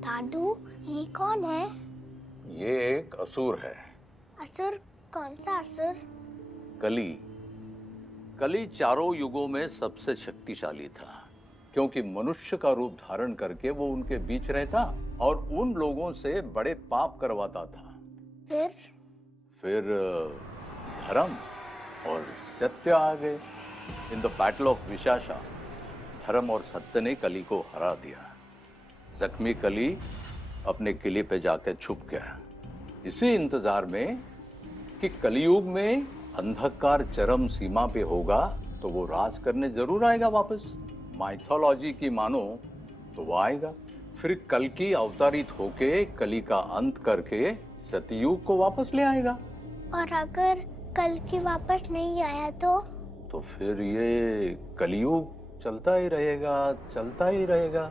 दादू, ये कौन है? ये एक असुर है। असुर? कौन सा असुर? कली। कली चारों युगों में सबसे शक्तिशाली था, क्योंकि मनुष्य का रूप धारण करके वो उनके बीच रहता और उन लोगों से बड़े पाप करवाता था। फिर धर्म और सत्य आ गए। In the battle of Vishakha धर्म और सत्य ने कली को हरा दिया। जख्मी कली अपने किले पे जाकर छुप गया, इसी इंतजार में कि कलयुग में अंधकार चरम सीमा पे होगा तो वो राज करने जरूर आएगा वापस। माइथोलॉजी की मानो तो वो आएगा, फिर कल की अवतारित होके कली का अंत करके सतयुग को वापस ले आएगा। और अगर कल की वापस नहीं आया तो फिर ये कलयुग चलता ही रहेगा, चलता ही रहेगा।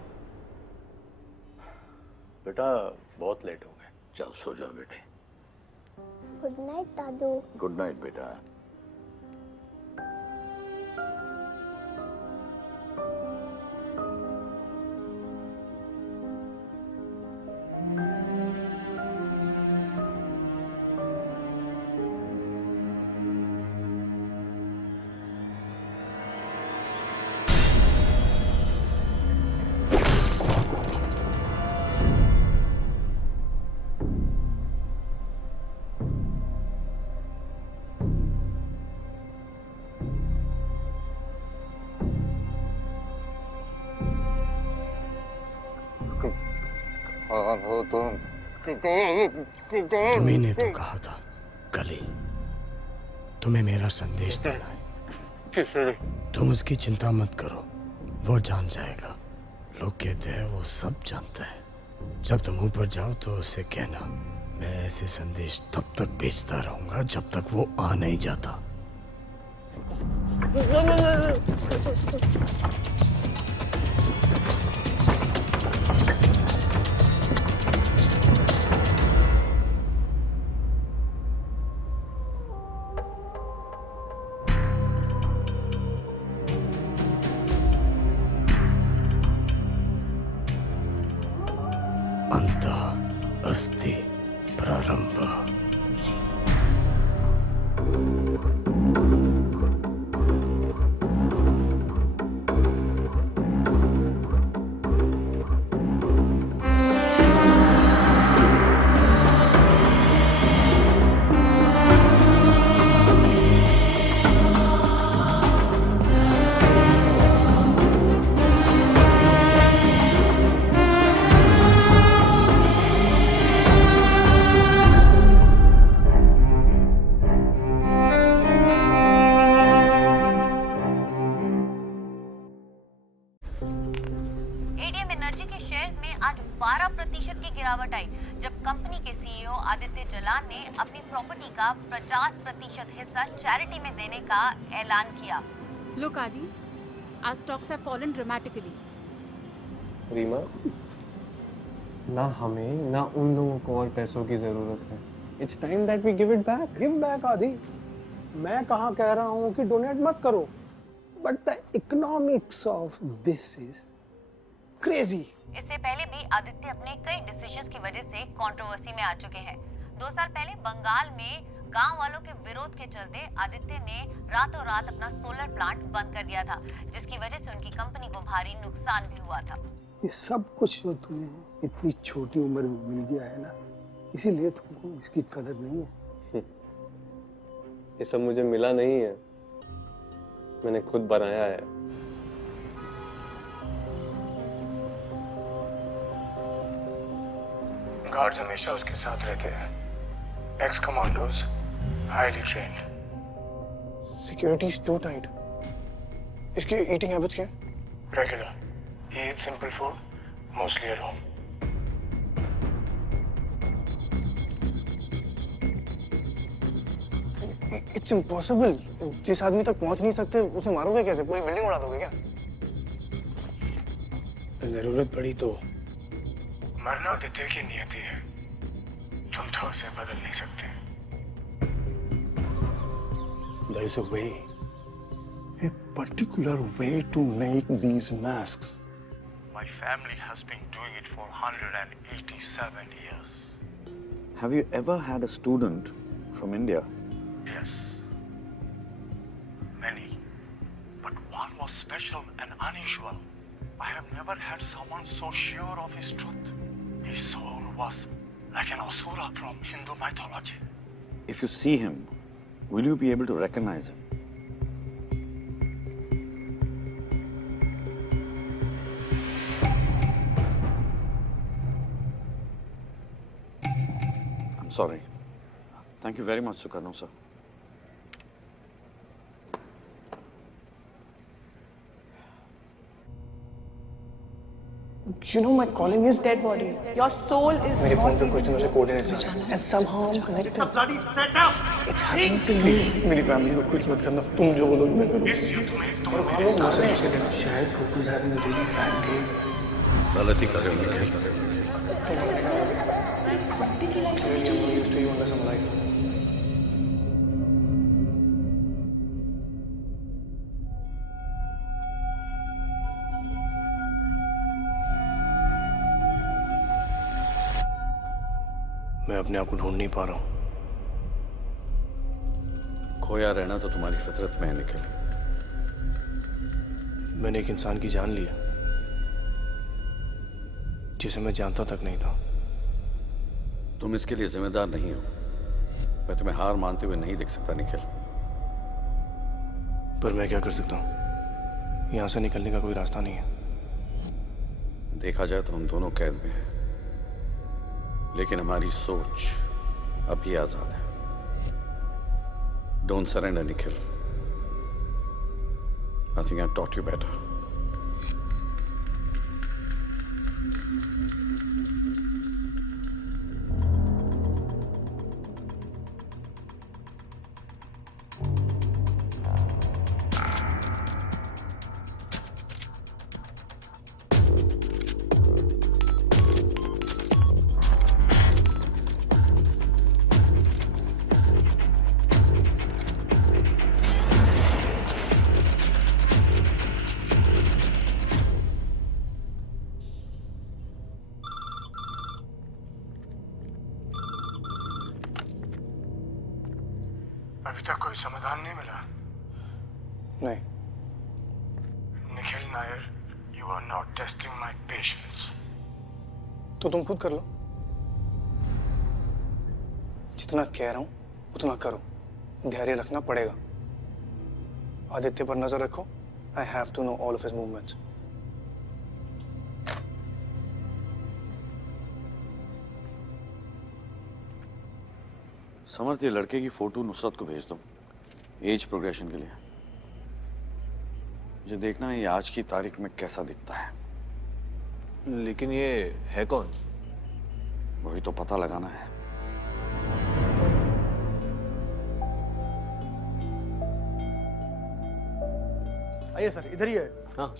बेटा बहुत लेट हो गए, चल सो जाओ बेटे। गुड नाइट दादू। गुड नाइट बेटा। हो तुम? तुम्ही ने तो कहा था कली, तुम्हें मेरा संदेश देना है। किसे? तुम उसकी चिंता मत करो, वो जान जाएगा। लोग कहते हैं वो सब जानता है। जब तुम ऊपर जाओ तो उसे कहना मैं ऐसे संदेश तब तक भेजता रहूंगा जब तक वो आ नहीं जाता। अंतः अस्ति प्रारंभः। एडीएम एनर्जी के शेयर्स में आज 12% की गिरावट आई, जब कंपनी के सीईओ आदित्य जलान ने अपनी प्रॉपर्टी का 50% हिस्सा चैरिटी में देने का ऐलान किया। Look, Adi, our stocks have fallen dramatically. Reema, ना हमें ना उन लोगों को और पैसों की जरूरत है। It's time that we give it back. Give back आदि। मैं कहाँ कह रहा हूँ कि डोनेट मत करो, but the economics of this is crazy. इससे पहले भी आदित्य अपने कई डिसीजंस की वजह से कंट्रोवर्सी में आ चुके हैं। 2 साल पहले बंगाल में गांव वालों के विरोध के चलते आदित्य ने रातों रात अपना सोलर प्लांट बंद कर दिया था, जिसकी वजह से उनकी कंपनी को भारी नुकसान भी हुआ था। ये सब कुछ जो तुम्हें इतनी छोटी उम्र में मिल गया है ना, इसीलिए तुमको इसकी कदर नहीं है। ये सब मुझे मिला नहीं है, मैंने खुद बनाया है। गार्ड्स हमेशा उसके साथ रहते हैं, ex commandos, highly trained. Security is too tight. इसकी ईटिंग हैबिट्स क्या है? Regular, he eats simple food, mostly at home. It's impossible. जिस आदमी तक पहुंच नहीं सकते उसे मारोगे कैसे? पूरी बिल्डिंग उड़ा दोगे क्या? जरूरत पड़ी तो। मरना आदित्य की नियति है, तुम तो उसे बदल नहीं सकते। There is a way. A particular way to make these masks. My family has been doing it for 187 years. Have you ever had a student from India? Yes. Many. But one was special and unusual. I have never had someone so sure of his truth. His soul was like an asura from Hindu mythology. If you see him, will you be able to recognize him? I'm sorry. Thank you very much, Sukarno, sir. You know my calling is dead bodies. Your soul is मेरे not phone पे even कुछ दिनों से coordinates आ रहे हैं and somehow I'm connected. It's a bloody setup. It's happening to me. मेरी family को कुछ मत करना. तुम जो बोलोगे मैं करूँगा. और वहाँ लोग मजे उसके दिन शायद focus having a really bad day. गलती कर रहे हो Nikhil. Clearly I'm not used to you unless I'm alive. मैं अपने आप को ढूंढ नहीं पा रहा हूं. खोया रहना तो तुम्हारी फितरत में है निखिल. मैंने एक इंसान की जान ली है जिसे मैं जानता तक नहीं था. तुम इसके लिए जिम्मेदार नहीं हो. मैं तुम्हें हार मानते हुए नहीं देख सकता निखिल. पर मैं क्या कर सकता हूं? यहां से निकलने का कोई रास्ता नहीं है. देखा जाए तो हम दोनों कैद में हैं, लेकिन हमारी सोच अभी आजाद है. Don't surrender Nikhil. I think I taught you better. अभी तक कोई समाधान नहीं मिला. नहीं. Nikhil Nair, you are not testing my patience. तो तुम खुद कर लो. जितना कह रहा हूं उतना करो. धैर्य रखना पड़ेगा. आदित्य पर नजर रखो. I have to know all of his movements. समर्थ, ये लड़के की फोटो नुसरत को भेज दो एज प्रोग्रेशन के लिए. मुझे देखना है ये आज की तारीख में कैसा दिखता है. लेकिन ये है कौन? वही तो पता लगाना है. आइए सर, इधर ही है. हाँ.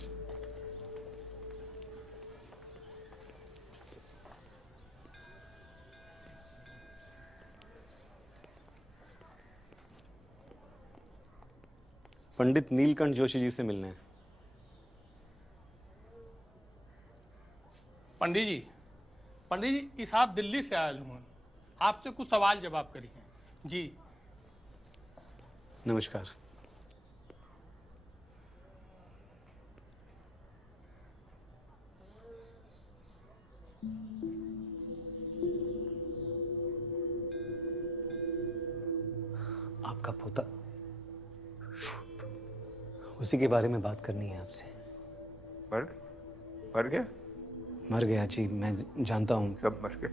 पंडित नीलकंठ जोशी जी से मिलने हैं. पंडित जी, इस आप दिल्ली से आए हूँ. आपसे कुछ सवाल जवाब करिए. जी. नमस्कार. आपका पोता, उसी के बारे में बात करनी है आपसे. मर गया? मर गया जी, मैं जानता हूँ. सब मर गए.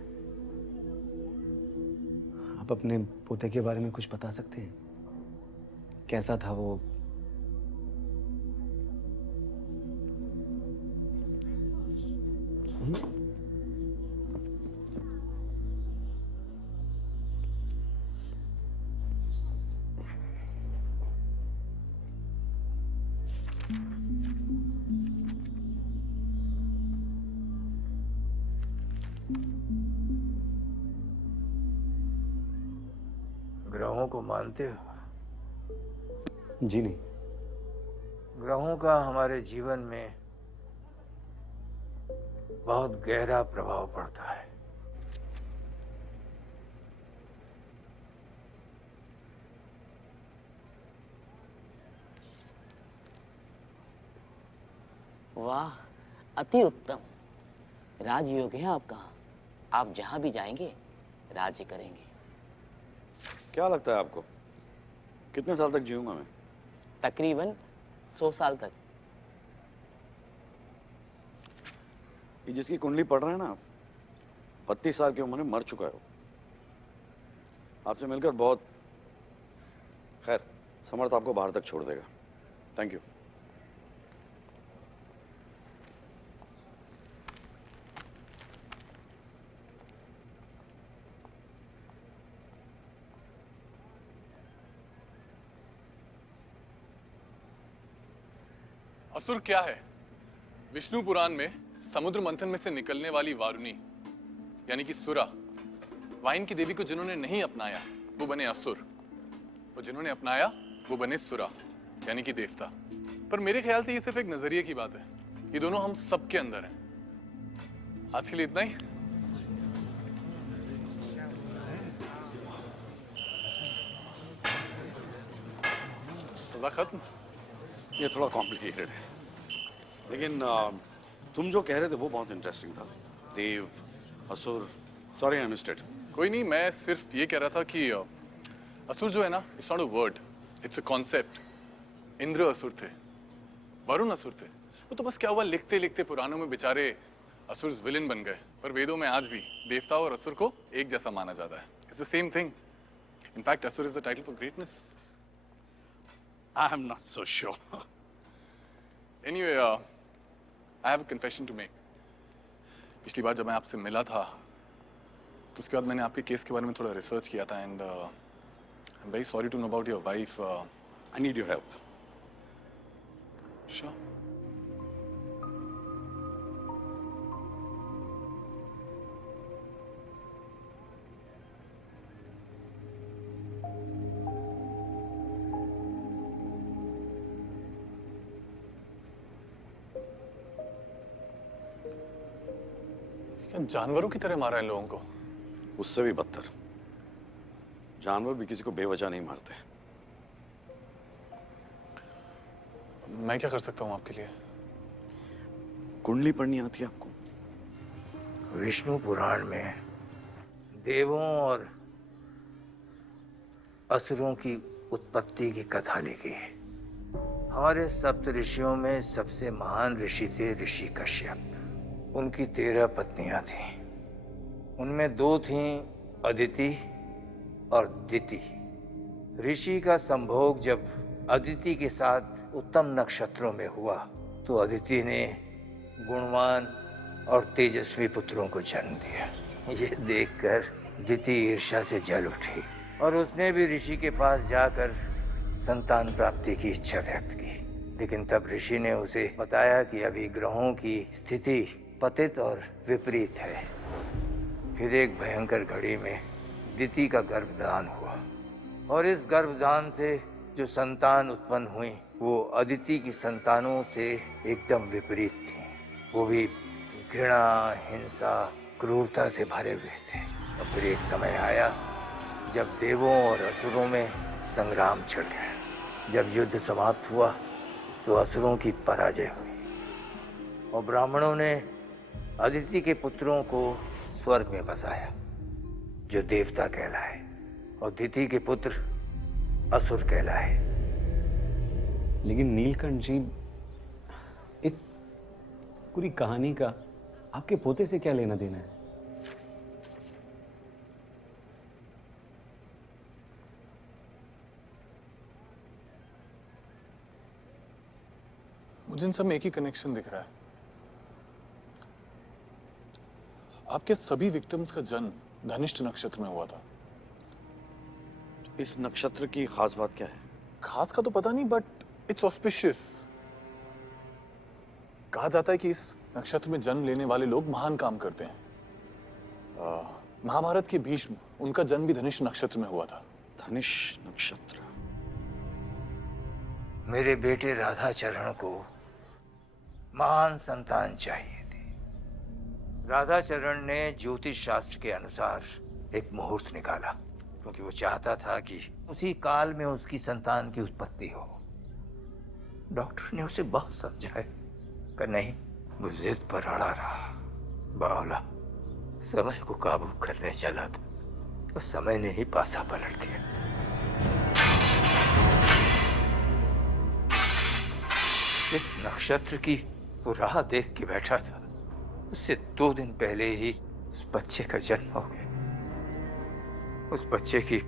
आप अपने पोते के बारे में कुछ बता सकते हैं? कैसा था वो? ग्रहों को मानते हो? जी नहीं. ग्रहों का हमारे जीवन में बहुत गहरा प्रभाव पड़ता है। वाह, अति उत्तम। राजयोग है आपका। आप जहां भी जाएंगे राज्य करेंगे। क्या लगता है आपको कितने साल तक जीऊंगा मैं? तकरीबन 100 साल तक। ये जिसकी कुंडली पढ़ रहे हैं ना आप, 32 साल की उम्र में मर चुका है वो। आपसे मिलकर बहुत, खैर समर्थ आपको बाहर तक छोड़ देगा। Thank you. असुर क्या है? विष्णु पुराण में समुद्र मंथन में से निकलने वाली वारुणी यानी कि सुरा, वाइन की देवी को जिन्होंने नहीं अपनाया वो बने असुर, और जिन्होंने अपनाया वो बने सुरा यानी कि देवता। पर मेरे ख्याल से ये सिर्फ एक नजरिए की बात है। ये दोनों हम सबके अंदर हैं। आज के लिए इतना ही। सजा खत्म। ये थोड़ा कॉम्प्लिकेटेड है, लेकिन तुम जो कह रहे थे वो बहुत इंटरेस्टिंग था। देव, असुर, सॉरी आई मिस्ड इट। कोई नहीं, मैं सिर्फ ये कह रहा था कि असुर जो है ना, it's not a word, it's a concept. Indra असुर थे, वरुण असुर थे। वो तो बस क्या हुआ, लिखते लिखते पुराणों में बेचारे असुर विलेन बन गए। पर वेदों में आज भी देवता और असुर को एक जैसा माना जाता है। It's the same thing. In fact asur is the title for greatness. I am not so sure. Anyway, I have a confession to make. पिछली बार जब मैं आपसे मिला था तो उसके बाद मैंने आपके केस के बारे में थोड़ा रिसर्च किया था and I am very sorry to know about your wife. I need your help. Sure. जानवरों की तरह मारा है लोगों को। उससे भी बदतर। जानवर भी किसी को बेवजह नहीं मारते। मैं क्या कर सकता हूँ आपके लिए? कुंडली पढ़नी आती है आपको? विष्णु पुराण में देवों और असुरों की उत्पत्ति की कथा लिखी है। हमारे सप्त ऋषियों में सबसे महान ऋषि थे ऋषि कश्यप। उनकी 13 पत्नियां थीं। उनमें 2 थीं अदिति और दिति। ऋषि का संभोग जब अदिति के साथ उत्तम नक्षत्रों में हुआ तो अदिति ने गुणवान और तेजस्वी पुत्रों को जन्म दिया। ये देखकर दिति ईर्ष्या से जल उठी और उसने भी ऋषि के पास जाकर संतान प्राप्ति की इच्छा व्यक्त की। लेकिन तब ऋषि ने उसे बताया कि अभी ग्रहों की स्थिति पतित और विपरीत है। फिर एक भयंकर घड़ी में दिति का गर्भदान हुआ और इस गर्भदान से जो संतान उत्पन्न हुई वो अदिति की संतानों से एकदम विपरीत थी। वो भी घृणा, हिंसा, क्रूरता से भरे हुए थे। और फिर एक समय आया जब देवों और असुरों में संग्राम छिड़ गया। जब युद्ध समाप्त हुआ तो असुरों की पराजय हुई और ब्राह्मणों ने अदिति के पुत्रों को स्वर्ग में बसाया जो देवता कहलाए और दिति के पुत्र असुर कहलाए। लेकिन नीलकंठ जी, इस पूरी कहानी का आपके पोते से क्या लेना देना है? मुझे इन सब में एक ही कनेक्शन दिख रहा है। आपके सभी विक्टिम्स का जन्म धनिष्ठ नक्षत्र में हुआ था। इस नक्षत्र की खास बात क्या है? खास का तो पता नहीं, बट इट्स ऑस्पिशियस। कहा जाता है कि इस नक्षत्र में जन्म लेने वाले लोग महान काम करते हैं। महाभारत के भीष्म, उनका जन्म भी धनिष्ठ नक्षत्र में हुआ था। धनिष्ठ नक्षत्र। मेरे बेटे राधाचरण को महान संतान चाहिए थी, राधाचरण ने ज्योतिष शास्त्र के अनुसार एक मुहूर्त निकाला, क्योंकि वो चाहता था कि उसी काल में उसकी संतान की उत्पत्ति हो। डॉक्टर ने उसे बहुत समझाया, पर नहीं, वो जिद पर अड़ा रहा। बावला समय को काबू करने चला था, तो समय ने ही पासा पलट दिया। इस नक्षत्र की वो राह देख के बैठा था, उससे 2 दिन पहले ही उस बच्चे का जन्म हो गया। उस बच्चे की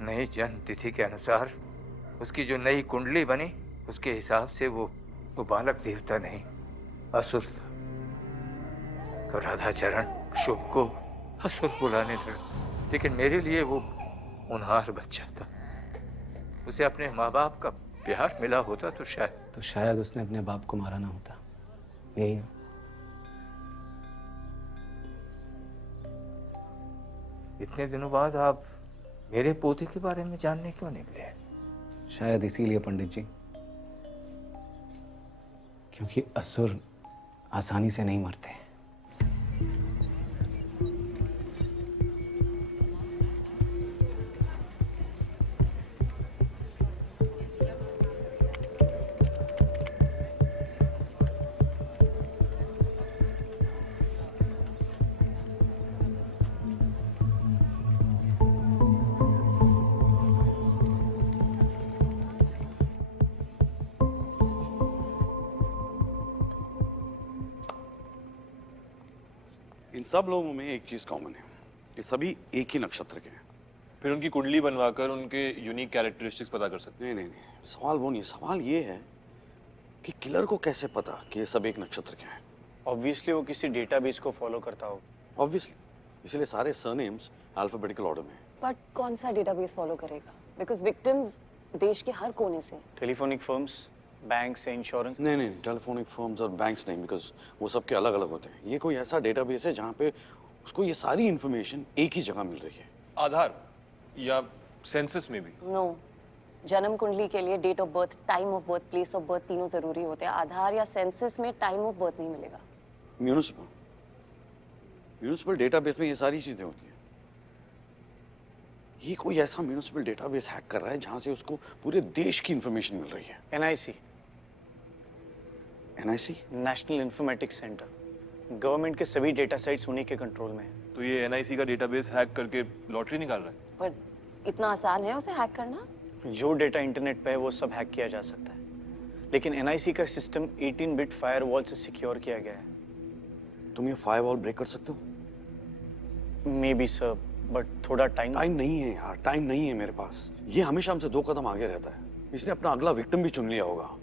नई जन्म तिथि के अनुसार उसकी जो नई कुंडली बनी, उसके हिसाब से वो बालक देवता नहीं, असुर था। तो राधाचरण शुभ को असुर बुलाने लगा, लेकिन मेरे लिए वो होनहार बच्चा था। उसे अपने माँ बाप का प्यार मिला होता तो शायद उसने अपने बाप को मारा ना होता। यही ना? इतने दिनों बाद आप मेरे पोते के बारे में जानने क्यों निकले? शायद इसीलिए पंडित जी, क्योंकि असुर आसानी से नहीं मरते। इन सब लोगों में एक चीज कॉमन है, ये सभी एक ही नक्षत्र के हैं। फिर उनकी कुंडली बनवाकर उनके यूनिक कैरेक्टरिस्टिक्स पता कर सकते हैं। नहीं, सवाल वो नहीं, सवाल ये है कि किलर को कैसे पता कि ये सब एक नक्षत्र के हैं। ऑब्वियसली वो किसी डेटाबेस को फॉलो करता हो। ऑब्वियसली, इसलिए सारे सरनेम्स अल्फाबेटिकल ऑर्डर में हैं। बट कौन सा डेटाबेस फॉलो करेगा? बिकॉज विक्टिम्स देश के हर कोने से। Telephonic firms, banks, insurance? नहीं, टेलीफोनिक फर्म्स और बैंक्स नहीं, बिकॉज वो सबके अलग अलग होते हैं। ये कोई ऐसा डेटाबेस है जहाँ पे उसको ये सारी इंफॉर्मेशन एक ही जगह मिल रही है। आधार या सेंसस में भी? नो, जन्म कुंडली के लिए date of birth, time of birth, place of birth तीनों जरूरी होते हैं। आधार या सेंसस में टाइम ऑफ बर्थ नहीं मिलेगा। म्यूनिसिपल डेटाबेस में ये सारी चीजें होती हैं। ये कोई ऐसा म्यूनिसिपल डेटाबेस हैक कर रहा है जहां से उसको पूरे देश की इंफॉर्मेशन मिल रही है। NIC, national informatics centre, government के सभी डेटा सेट्स उन्हीं के कंट्रोल में है। तो ये एनआईसी का डेटाबेस हैक करके लॉटरी निकाल रहा है? पर इतना आसान है उसे हैक करना? जो डेटा इंटरनेट पे है वो सब हैक किया जा सकता है, लेकिन एनआईसी का सिस्टम 18 बिट फायरवॉल से सिक्योर किया गया है। तुम ये फायरवॉल ब्रेक कर सकते हो? मे बी सर, बट थोड़ा टाइम नहीं है यार, टाइम नहीं है मेरे पास। ये हमेशा हमसे 2 कदम आगे रहता है। इसने अपना अगला विक्टिम भी चुन लिया होगा।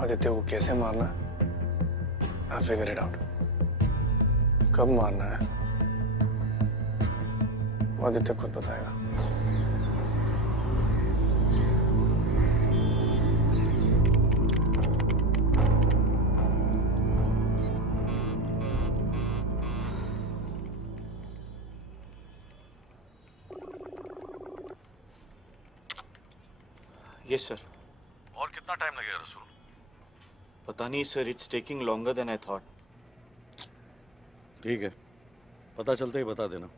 आदित्य को कैसे मारना है? I figure it out. कब मारना है वो आदित्य खुद बताएगा। Yes sir. और कितना टाइम लगेगा रसूल? पता नहीं sir, it's taking longer than I thought. ठीक है, पता चलते ही बता देना।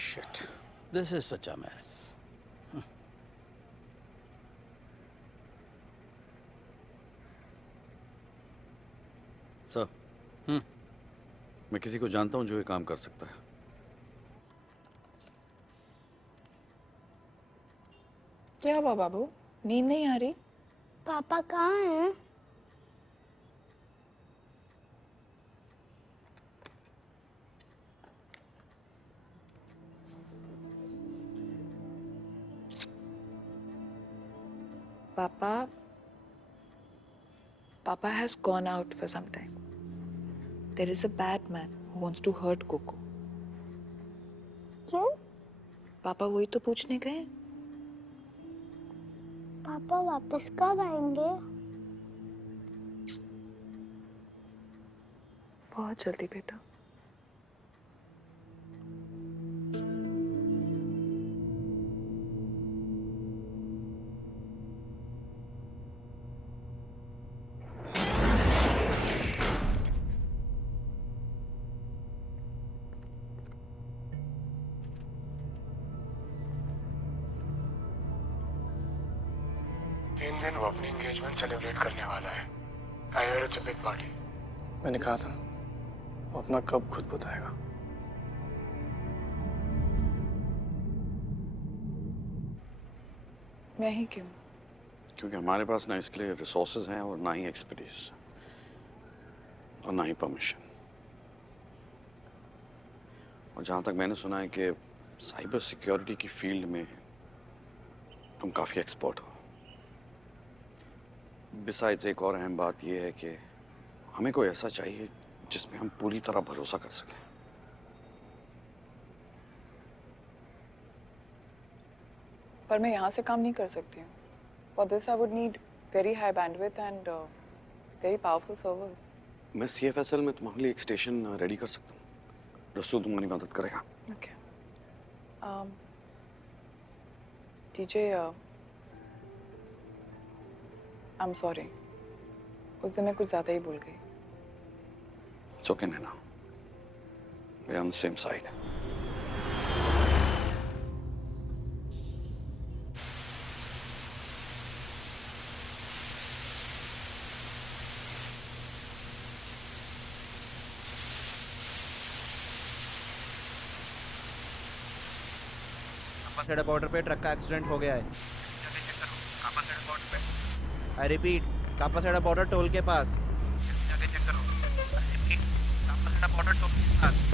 Shit, this is such a mess. Sir, मैं किसी को जानता हूं जो ये काम कर सकता है। क्या हुआ बाबू, नींद नहीं आ रही? पापा कहाँ हैं? Papa has gone out for some time. There is a bad man who wants to hurt Coco. क्यों? पापा वही तो पूछने गए। पापा वापस कब आएंगे? बहुत जल्दी बेटा। वो अपनी एंगेजमेंट सेलिब्रेट करने वाला है। I heard it's a big party. मैंने कहा था वो अपना कब खुद बताएगा। मैं ही क्यों? क्योंकि हमारे पास ना इसके लिए रिसोर्सेज हैं और ना ही एक्सपर्टीज और ना ही परमिशन। और जहाँ तक मैंने सुना है कि साइबर सिक्योरिटी की फील्ड में तुम काफ़ी एक्सपर्ट हो। बिसाइड्स एक और अहम बात यह है कि हमें कोई ऐसा चाहिए जिसमें हम पूरी तरह भरोसा कर सकें। पर मैं यहाँ से काम नहीं कर सकती हूँ। For this I would need very high bandwidth and very powerful servers. मैं CFSL में तुम्हारे लिए एक स्टेशन रेडी कर सकता हूँ। रसूल तुम्हारी मदद करेगा। Okay. DJ, I'm sorry. उस दिन मैं कुछ ज़्यादा ही भूल गई। It's okay, Naina. We're on the same side. Kapashera border पे ट्रक का एक्सीडेंट हो गया है। I repeat, Kapashera border toll के पास। कापासेड़ा बॉर्डर टोल के पास।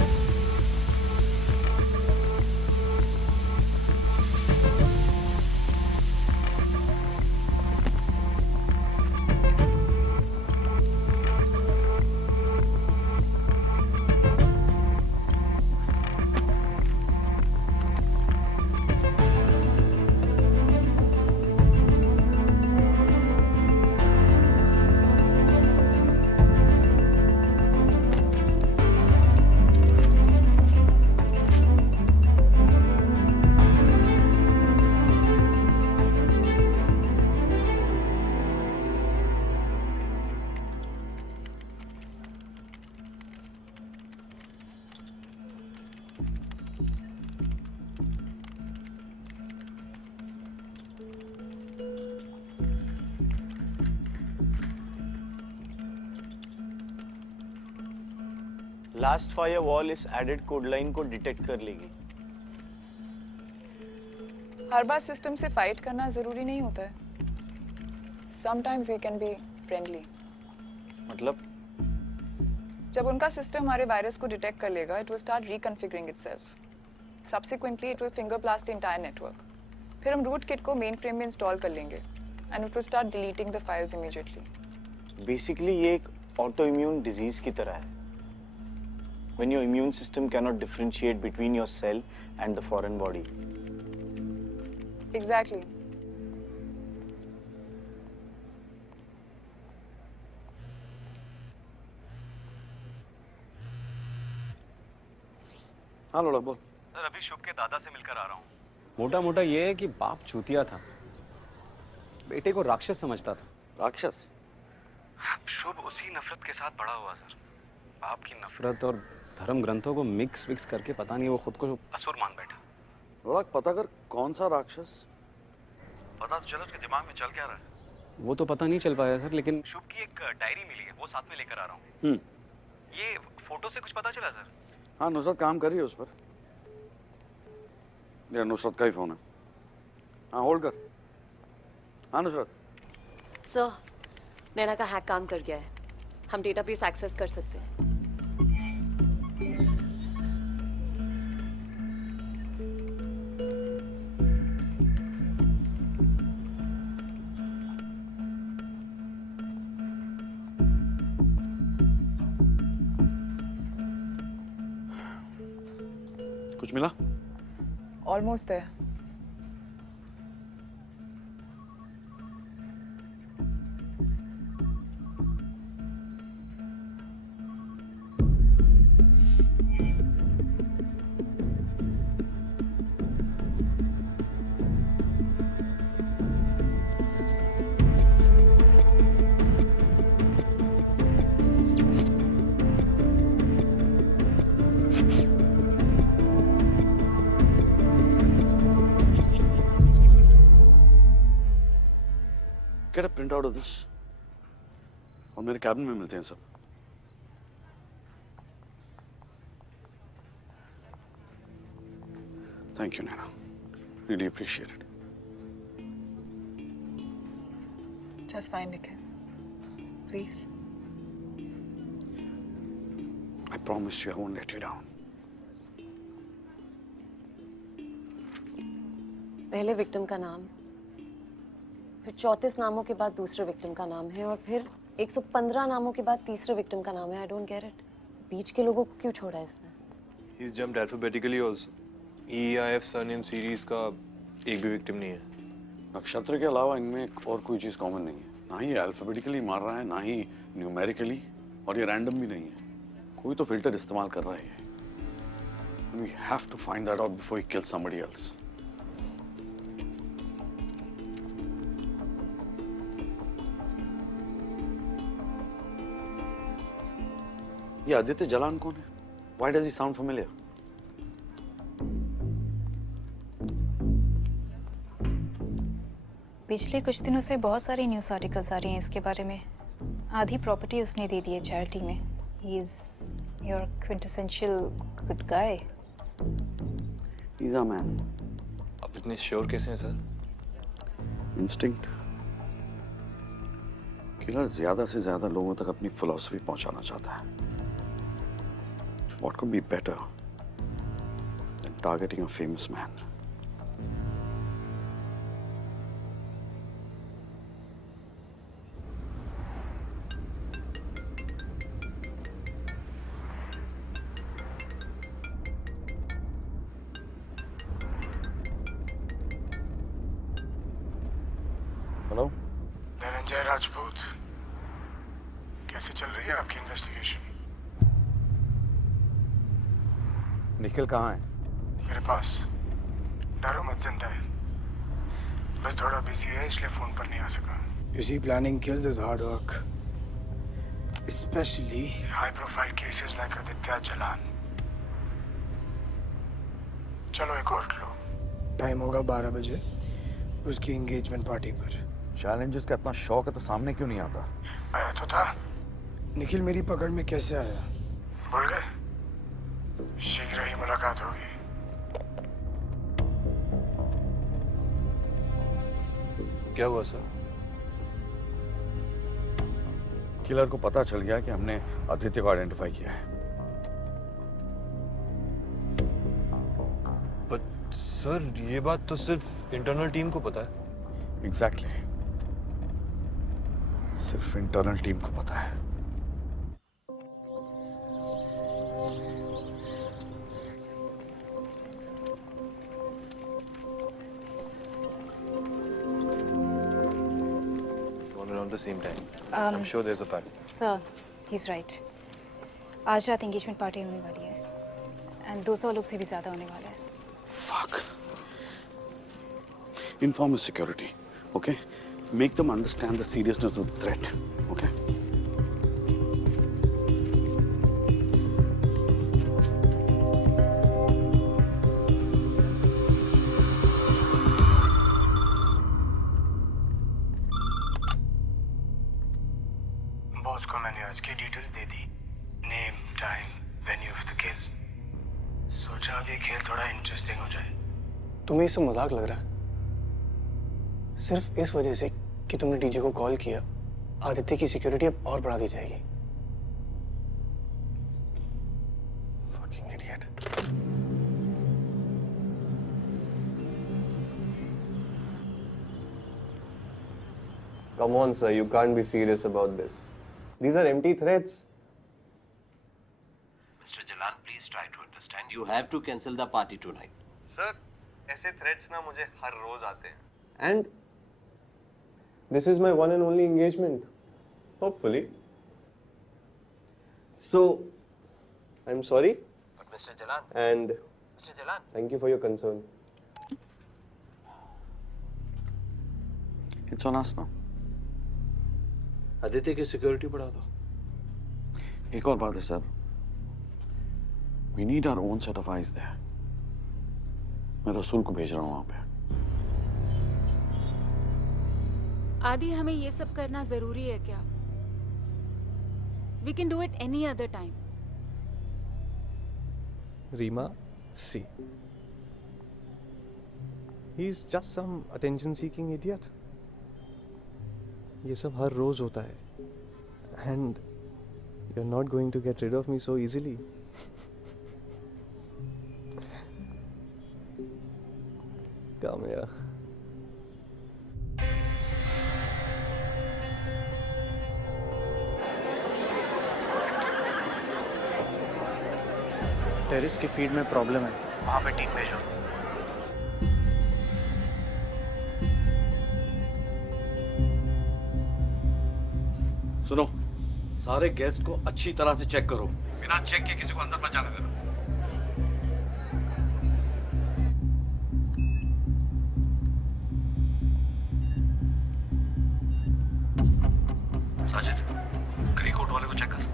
लास्ट फायर वॉल इस एडेड कोड लाइन को डिटेक्ट कर लेगी। हर बार सिस्टम से फाइट करना जरूरी नहीं होता है। Sometimes we can be friendly. मतलब? जब उनका सिस्टम हमारे वायरस को डिटेक्ट कर लेगा, it will start reconfiguring itself. Subsequently, it will finger blast the entire network. फिर हम रूट किट को मेन फ्रेम में इंस्टॉल कर लेंगे, and it will start deleting the files immediately. Basically, ये एक autoimmune disease की तरह है. When your immune system cannot differentiate between your cell and the foreign body. Exactly. हाँ लोड़ा बोल। सर अभी शुभ के दादा से मिलकर आ रहा हूँ। मोटा मोटा ये है कि बाप चूतिया था, बेटे को राक्षस समझता था। राक्षस? शुभ उसी नफरत के साथ बड़ा हुआ सर। बाप की नफरत और धर्म ग्रंथों को मिक्स करके पता नहीं वो खुद को असुर मान बैठा। लोड़ा पता कर कौन सा राक्षस? पता तो चलो उसके दिमाग में चल क्या रहा है। वो तो पता नहीं चल पाया सर, लेकिन शुभ की एक डायरी मिली है, वो साथ में लेकर आ रहा हूँ। ये फोटो से कुछ पता चला सर? हाँ नुसरत काम कर रही है उस पर। ये नुसरत का ही फोन है। हाँ होल्ड कर। हाँ नुसरत। सर, नैना का हैक काम कर गया है। हम डेटाबेस एक्सेस कर सकते हैं। कुछ मिला? ऑलमोस्ट है। Get a print out of this. और मेरे कैबिन में मिलते हैं सब। Thank you, Naina. Really appreciate it. Just fine, Nikhil. Please. I promise you I won't let you down. पहले विक्टिम का नाम, फिर 34 नामों के बाद दूसरे विक्टिम का नाम है और फिर 115 नामों के बाद तीसरे विक्टिम का नाम है। I don't get it. बीच के लोगों को क्यों छोड़ा इसने? He's jumped alphabetically also. EIF surname series का एक भी विक्टिम नहीं है। नक्षत्र के अलावा इनमें और कोई चीज कॉमन नहीं है। ना ही अल्फाबेटिकली मार रहा है, ना ही न्यूमेरिकली, और ये रैंडम भी नहीं है। कोई तो फिल्टर इस्तेमाल कर रहा है। We have to find that out before he kills somebody else. ये आदित्य जलान कौन है? Why does he sound familiar? पिछले कुछ दिनों से बहुत सारी न्यूज़ आर्टिकल्स आ रही हैं इसके बारे में। आधी प्रॉपर्टी उसने दे दी है चैरिटी में। He is your quintessential good guy. He's a man. आप इतने श्योर कैसे हैं सर? Instinct. किलर ज्यादा से ज्यादा लोगों तक अपनी फिलॉसफी पहुंचाना चाहता है। What could be better than targeting a famous man? Hello? Dhananjay Rajput, कैसे चल रही है आपकी इन्वेस्टिगेशन? निखिल कहाँ है? मेरे पास। डरो मत, जिंदा है। बस थोड़ा बिजी है इसलिए फोन पर नहीं आ सका। You see, planning kills is hard work. Especially high profile cases like Aditya Jalan. चलो एक और क्लू। टाइम होगा 12 बजे उसकी एंगेजमेंट पार्टी पर। चैलेंजेस का इतना शौक है तो सामने क्यों नहीं आता? आया तो था। निखिल मेरी पकड़ में कैसे आया? भूल गए? शीघ्र ही मुलाकात होगी। क्या हुआ सर? किलर को पता चल गया कि हमने आदित्य को आइडेंटिफाई किया है। बट सर ये बात तो सिर्फ इंटरनल टीम को पता है। एग्जैक्टली, सिर्फ इंटरनल टीम को पता है। Around the same time. I'm sure there's a pattern. Sir, he's right. आज रात एंगेजमेंट पार्टी होने वाली है एंड 200 लोग से भी ज्यादा होने वाले हैं। Fuck. Inform his security, okay? Make them understand the seriousness of the threat, okay? Boss को मैंने आज की details they the. Name, time, venue of the किल। सोचा अब ये खेल थोड़ा इंटरेस्टिंग हो जाए। तुम्हें ये सब मजाक लग रहा है? सिर्फ इस वजह से कि तुमने डीजे को कॉल किया, आदित्य की सिक्योरिटी अब और बढ़ा दी जाएगी। Fucking idiot. Come on, sir. You can't be serious about this. These are empty threats. Mr. Jalan, please try to understand. understand. You have to cancel the party tonight. Sir, ऐसे threats ना मुझे हर रोज आते हैं. And this is my one and only engagement. Hopefully. So, I'm sorry. But Mr. Jalan. And Mr. Jalan. thank you for your concern. It's on us now. Aditya की security बढ़ा दो. एक और बात है sir. We need our own set of eyes there. मैं रसूल को भेज रहा हूँ वहाँ पे. आदि, हमें ये सब करना जरूरी है क्या? We can do it any other time. Reema, see. He's just some attention-seeking idiot. ये सब हर रोज होता है. And you're not going to get rid of me so easily. Come here. Terrace की फीड में प्रॉब्लम है. वहाँ पे टीम भेजो. सुनो, सारे गेस्ट को अच्छी तरह से चेक करो. बिना चेक के किसी को अंदर मत जाने देना. साजिद, ग्री कोट वाले को चेक कर.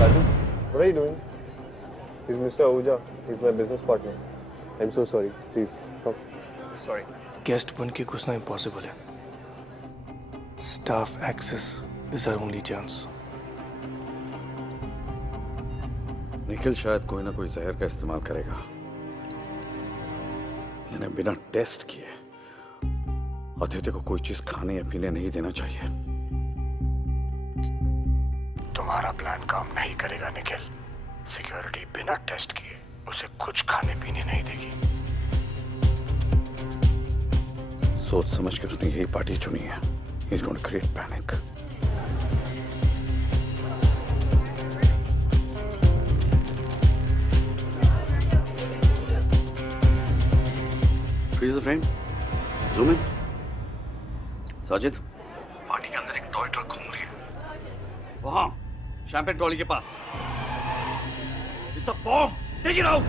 Raju, what are you doing? He's Mr. Ahuja. He's my business partner. I'm so sorry. Please, come. Sorry. Guest बन के घुसना इम्पॉसिबल है. Staff access is our only chance. Nikhil शायद कोई ना कोई जहर का इस्तेमाल करेगा. इन्हें बिना टेस्ट किए आदित्य को कोई चीज खाने या पीने नहीं देना चाहिए. तुम्हारा प्लान काम नहीं करेगा निखिल. सिक्योरिटी बिना टेस्ट किए उसे कुछ खाने पीने नहीं देगी. सोच समझ के उसने यही पार्टी चुनी है. He's going to create panic. Freeze the frame. Zoom in. Sajid, party के अंदर एक टॉय ट्रक घूम रही है. वहां शैंपेन ट्रॉली के पास. It's a bomb. Take it out.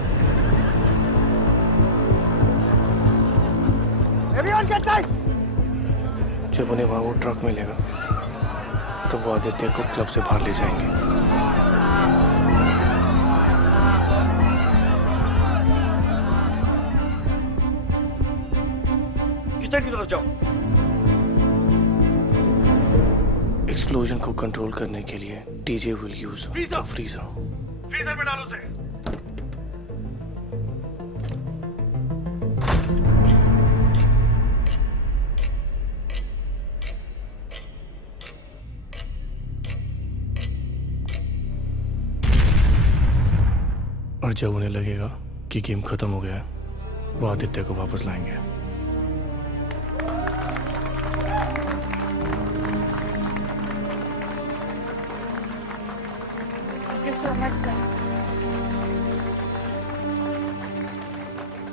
Everyone get tight. जब उन्हें वहां वो ट्रक मिलेगा तो वो आदित्य को क्लब से बाहर ले जाएंगे. किचन की तरफ जाओ. एक्सप्लोजन को कंट्रोल करने के लिए DJ will use freezer. Freezer में डालो उसे. और जब उन्हें लगेगा कि गेम खत्म हो गया, वो आदित्य को वापस लाएंगे.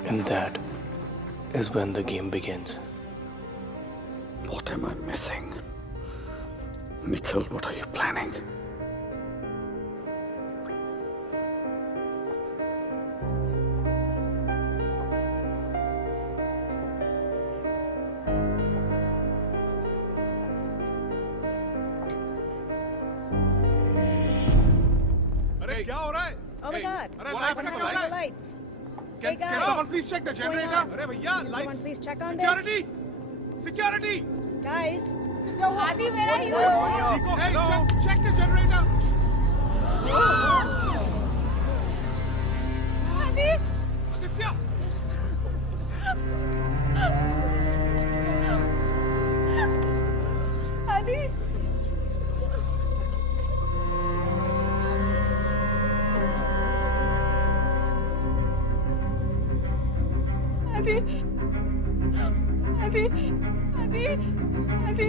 And that is when the game begins. What am I missing? Nikhil, what are you planning? क्या हो रहा है? Oh my God! अरे लाइट्स का क्या हो रहा है? Lights. Can someone please check the generator? अरे भैया Someone lights. please check on Security. Security. this. Guys. आदि, where are you? Hey, check the generator. आदि. Aditya. आदि. आदि. आदि आदि आदि